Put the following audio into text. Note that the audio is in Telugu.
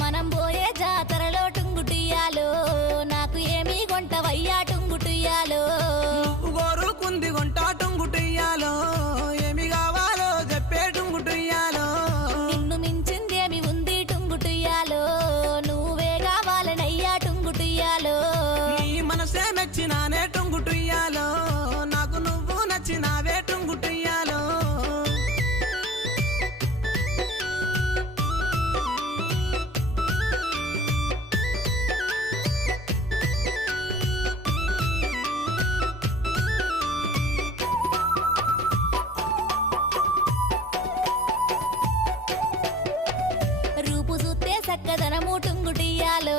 మనం పోయే జాతరలో టుంగుటియాలో నాకు ఏమీ కొంటవయ్యా టుంగుటియాలో నువ్వు కోరుకుంది కొంటా టుంగుటియాలో ఏమి కావాలో చెప్పే టుంగుటియాలో నిన్ను మించిందేమి ఉంది టుంగుటియాలో నువ్వే కావాలనయ్యా టుంగుటియాలో నీ మనసే మెచ్చినానే టుంగుటియాలో నాకు నువ్వు నచ్చినావే టుంగుటియాలో రూపు చూస్తే చక్కదనము టుంగుటియాలో